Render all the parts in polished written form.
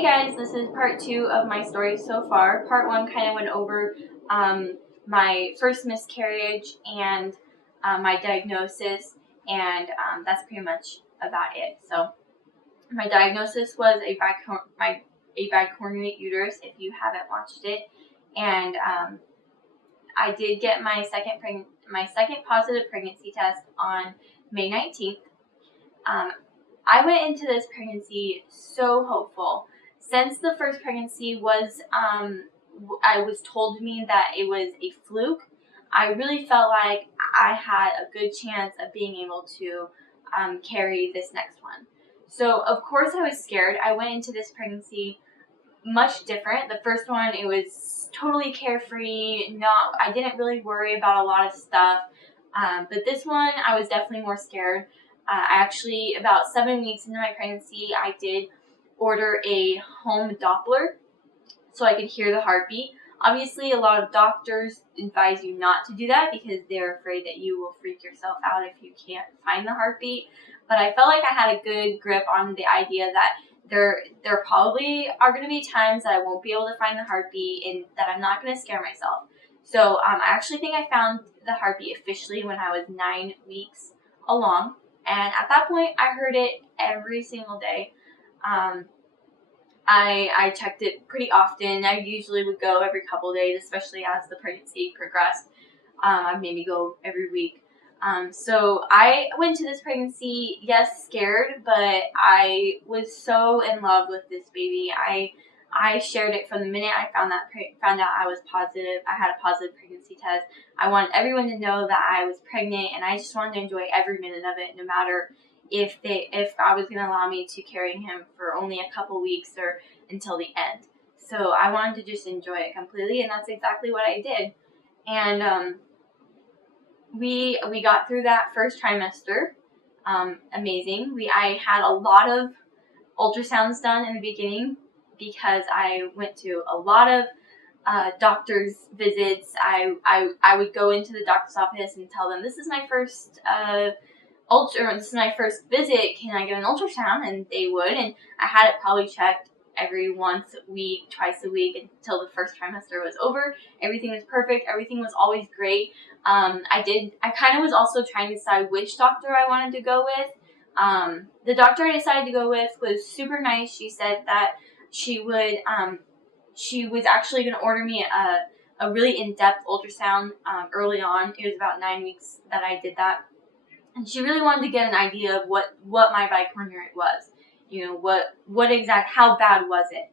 Hey guys, this is part 2 of my story so far. Part 1 kind of went over my first miscarriage and my diagnosis, and that's pretty much about it. So my diagnosis was a bicornuate uterus, if you haven't watched it, and I did get my second positive pregnancy test on May 19th. I went into this pregnancy so hopeful. Since the first pregnancy was, I was told to me that it was a fluke, I really felt like I had a good chance of being able to carry this next one. So, of course, I was scared. I went into this pregnancy much different. The first one, it was totally carefree. I didn't really worry about a lot of stuff. But this one, I was definitely more scared. I actually, about 7 weeks into my pregnancy, I did order a home Doppler so I could hear the heartbeat. Obviously, a lot of doctors advise you not to do that because they're afraid that you will freak yourself out if you can't find the heartbeat. But I felt like I had a good grip on the idea that there probably are going to be times that I won't be able to find the heartbeat and that I'm not going to scare myself. So I actually think I found the heartbeat officially when I was 9 weeks along. And at that point, I heard it every single day. I checked it pretty often. I usually would go every couple of days, especially as the pregnancy progressed. I maybe go every week. So I went to this pregnancy, yes, scared, but I was so in love with this baby. I shared it from the minute I found out I was positive. I had a positive pregnancy test. I wanted everyone to know that I was pregnant, and I just wanted to enjoy every minute of it, no matter if I was going to allow me to carry him for only a couple weeks or until the end. So I wanted to just enjoy it completely, and that's exactly what I did. And we got through that first trimester. Amazing. I had a lot of ultrasounds done in the beginning because I went to a lot of doctor's visits. I would go into the doctor's office and tell them, this is my first this is my first visit, can I get an ultrasound? And they would, and I had it probably checked every once a week, twice a week until the first trimester was over. Everything was perfect. Everything was always great. I kind of was also trying to decide which doctor I wanted to go with. The doctor I decided to go with was super nice. She said that she was actually going to order me a really in-depth ultrasound early on. It was about 9 weeks that I did that. And she really wanted to get an idea of what my bicornuate was. You know, how bad was it?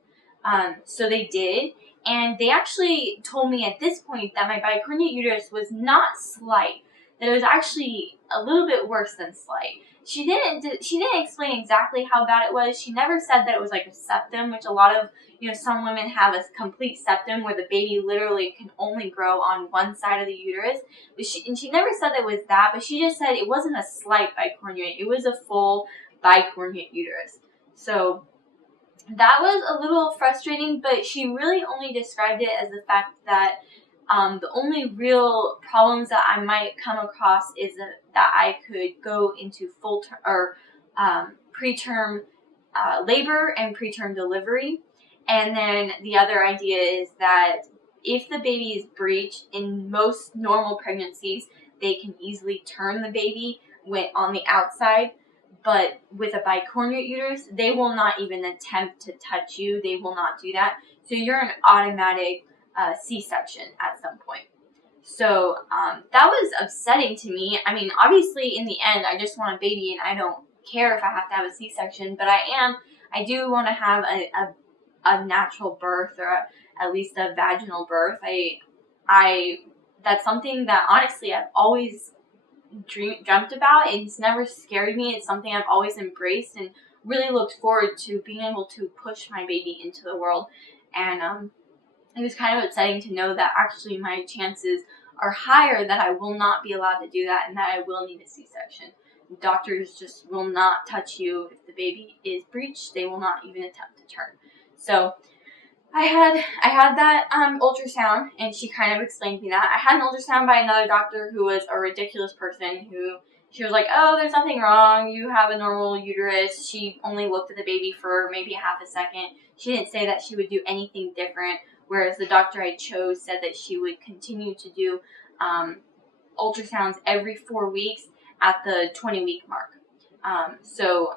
So they did, and they actually told me at this point that my bicornuate uterus was not slight, that it was actually a little bit worse than slight. She didn't explain exactly how bad it was. She never said that it was like a septum, which a lot of, some women have a complete septum where the baby literally can only grow on one side of the uterus. But she never said that it was that, but she just said it wasn't a slight bicornuate. It was a full bicornuate uterus. So that was a little frustrating, but she really only described it as the fact that the only real problems that I might come across is that I could go into preterm labor and preterm delivery. And then the other idea is that if the baby is breached, in most normal pregnancies, they can easily turn the baby on the outside. But with a bicornuate uterus, they will not even attempt to touch you. They will not do that. So you're an automatic C-section at some point. So that was upsetting to me. I mean, obviously, in the end, I just want a baby, and I don't care if I have to have a C-section. But I do want to have a natural birth, or at least a vaginal birth. That's something that honestly I've always dreamt about. It's never scared me. It's something I've always embraced and really looked forward to being able to push my baby into the world. And it was kind of upsetting to know that actually my chances are higher that I will not be allowed to do that and that I will need a C-section. Doctors just will not touch you if the baby is breached. They will not even attempt to turn. So I had that ultrasound, and she kind of explained to me that. I had an ultrasound by another doctor who was a ridiculous person who She was like, oh, there's nothing wrong. You have a normal uterus. She only looked at the baby for maybe half a second. She didn't say that she would do anything different, whereas the doctor I chose said that she would continue to do ultrasounds every 4 weeks at the 20-week mark. So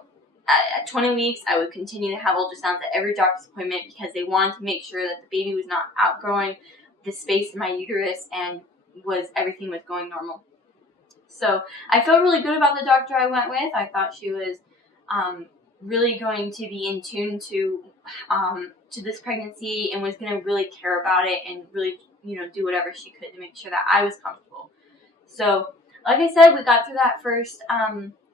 at 20 weeks, I would continue to have ultrasounds at every doctor's appointment because they wanted to make sure that the baby was not outgrowing the space in my uterus and everything was going normal. So I felt really good about the doctor I went with. I thought she was really going to be in tune to this pregnancy and was going to really care about it and really, do whatever she could to make sure that I was comfortable. So, like I said, we got through that first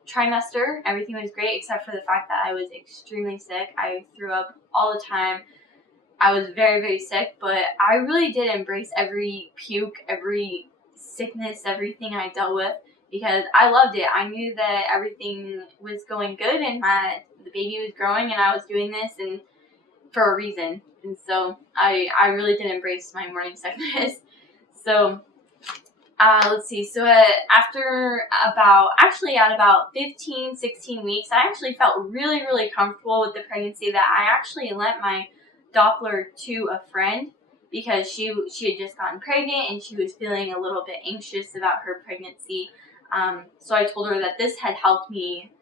trimester. Everything was great except for the fact that I was extremely sick. I threw up all the time. I was very, very sick, but I really did embrace every puke, every sickness, everything I dealt with because I loved it. I knew that everything was going good and the baby was growing and I was doing this and for a reason. And so I really did embrace my morning sickness. So let's see. So at about 15, 16 weeks, I actually felt really, really comfortable with the pregnancy that I actually lent my Doppler to a friend because she had just gotten pregnant and she was feeling a little bit anxious about her pregnancy. So I told her that this had helped me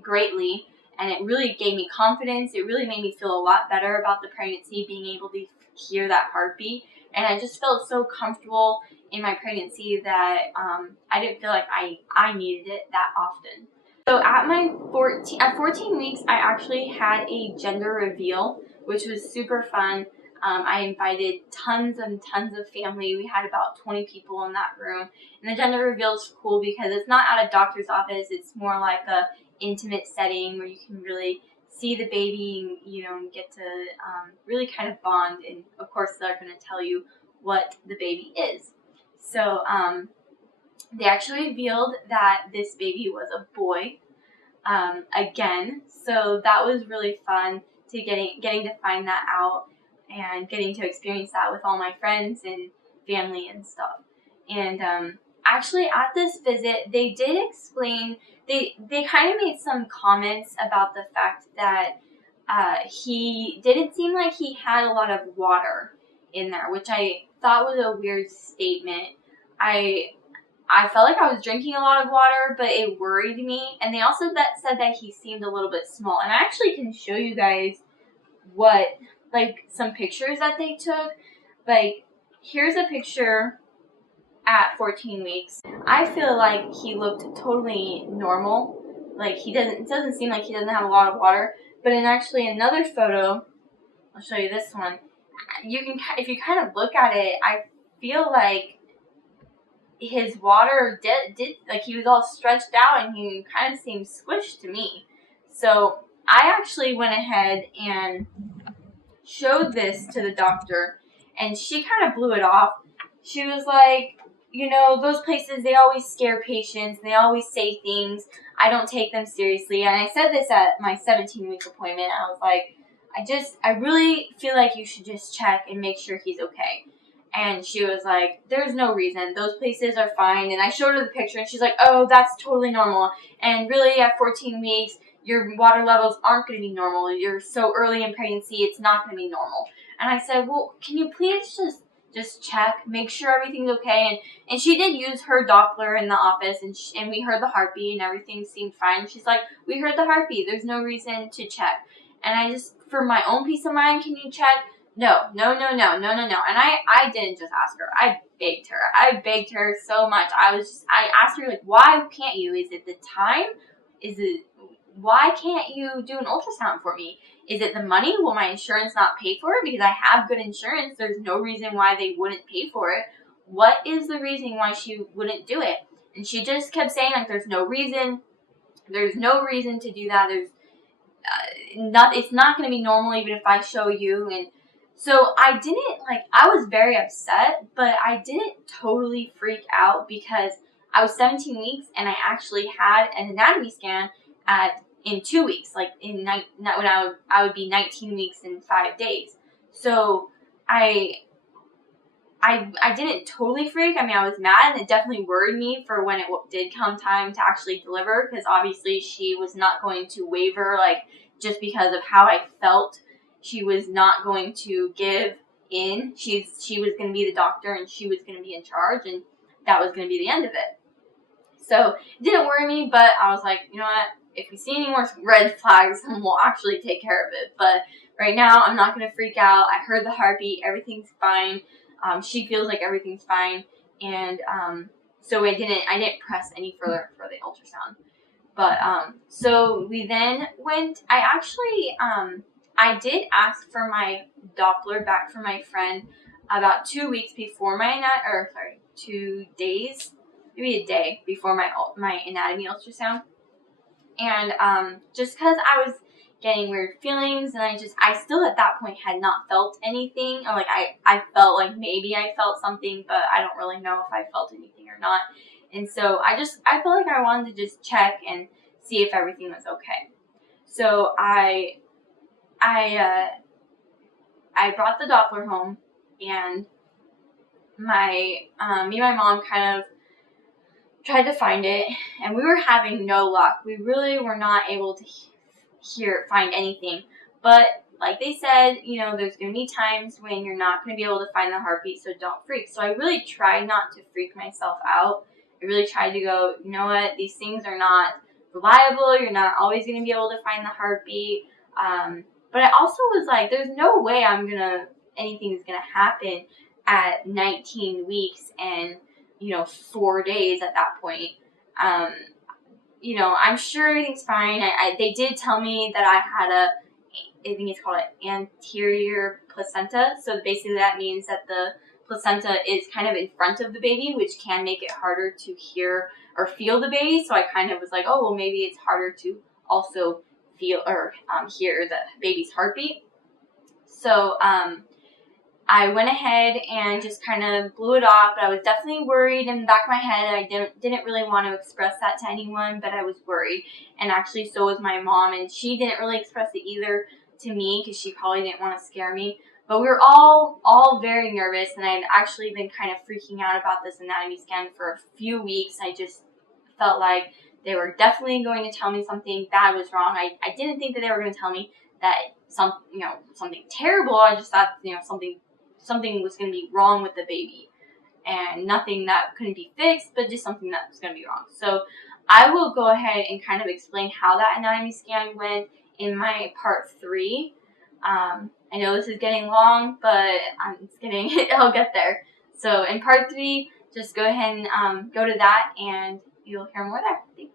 greatly and it really gave me confidence. It really made me feel a lot better about the pregnancy, being able to hear that heartbeat. And I just felt so comfortable in my pregnancy that I didn't feel like I needed it that often. So at 14 weeks, I actually had a gender reveal, which was super fun. I invited tons and tons of family. We had about 20 people in that room. And the gender reveal is cool because it's not at a doctor's office. It's more like a intimate setting where you can really see the baby, and get to really kind of bond. And of course, they're going to tell you what the baby is. So they actually revealed that this baby was a boy again. So that was really fun to getting to find that out and getting to experience that with all my friends and family and stuff. And actually at this visit, they did explain, they kind of made some comments about the fact that he didn't seem like he had a lot of water in there, which I thought was a weird statement. I felt like I was drinking a lot of water, but it worried me. And they also said that he seemed a little bit small. And I actually can show you guys some pictures that they took. Like, here's a picture at 14 weeks. I feel like he looked totally normal. Like, it doesn't seem like he doesn't have a lot of water. But in actually another photo, I'll show you this one. If you kind of look at it, I feel like his water did like he was all stretched out and he kind of seemed squished to me. So I actually went ahead and showed this to the doctor and she kind of blew it off. She was like, those places, they always scare patients and they always say things. I don't take them seriously. And I said this at my 17-week appointment. I was like, I really feel like you should just check and make sure he's okay. And she was like, there's no reason. Those places are fine. And I showed her the picture and she's like, oh, that's totally normal. And really at 14 weeks, your water levels aren't going to be normal. You're so early in pregnancy, it's not going to be normal. And I said, well, can you please just check, make sure everything's okay? And she did use her Doppler in the office and we heard the heartbeat and everything seemed fine. She's like, we heard the heartbeat. There's no reason to check. And I just, for my own peace of mind, can you check? No. And I didn't just ask her. I begged her so much. I asked her, like, why can't you? Is it the time? Why can't you do an ultrasound for me? Is it the money? Will my insurance not pay for it? Because I have good insurance. There's no reason why they wouldn't pay for it. What is the reason why she wouldn't do it? And she just kept saying, like, there's no reason. There's no reason to do that. It's not going to be normal even if I show you. And so I was very upset, but I didn't totally freak out because I was 17 weeks and I actually had an anatomy scan in 2 weeks, when I would be 19 weeks in 5 days. So I I didn't totally freak. I mean, I was mad, and it definitely worried me for when it did come time to actually deliver, because obviously she was not going to waver, like, just because of how I felt. She was not going to give in. She was going to be the doctor, and she was going to be in charge, and that was going to be the end of it. So it didn't worry me, but I was like, you know what? If we see any more red flags, then we'll actually take care of it. But right now, I'm not going to freak out. I heard the heartbeat. Everything's fine. She feels like everything's fine. And so I didn't press any further for the ultrasound. But so we then went. I did ask for my Doppler back from my friend about 2 weeks before 2 days, maybe a day before my anatomy ultrasound. And just because I was getting weird feelings, and I still at that point had not felt anything. Or like I felt like maybe I felt something, but I don't really know if I felt anything or not. And so I felt like I wanted to just check and see if everything was okay. So I brought the Doppler home, and me and my mom kind of tried to find it, and we were having no luck. We really were not able to find anything. But like they said, there's going to be times when you're not going to be able to find the heartbeat, so don't freak. So I really tried not to freak myself out. I really tried to go, you know what, these things are not reliable. You're not always going to be able to find the heartbeat. But I also was like, there's no way anything's going to happen at 19 weeks and 4 days at that point. I'm sure everything's fine. They did tell me that I had I think it's called an anterior placenta. So basically that means that the placenta is kind of in front of the baby, which can make it harder to hear or feel the baby. So I kind of was like, oh, well, maybe it's harder to also feel or hear the baby's heartbeat. So I went ahead and just kind of blew it off, but I was definitely worried in the back of my head. I didn't really want to express that to anyone, but I was worried. And actually, so was my mom, and she didn't really express it either to me because she probably didn't want to scare me. But we were all very nervous, and I'd actually been kind of freaking out about this anatomy scan for a few weeks. I just felt like they were definitely going to tell me something bad was wrong. I didn't think that they were going to tell me that something terrible. I just thought something was going to be wrong with the baby, and nothing that couldn't be fixed, but just something that was going to be wrong. So I will go ahead and kind of explain how that anatomy scan went in my part 3. I know this is getting long, but I'll get there. So in part 3, just go ahead and go to that, and you'll hear more there. Thanks.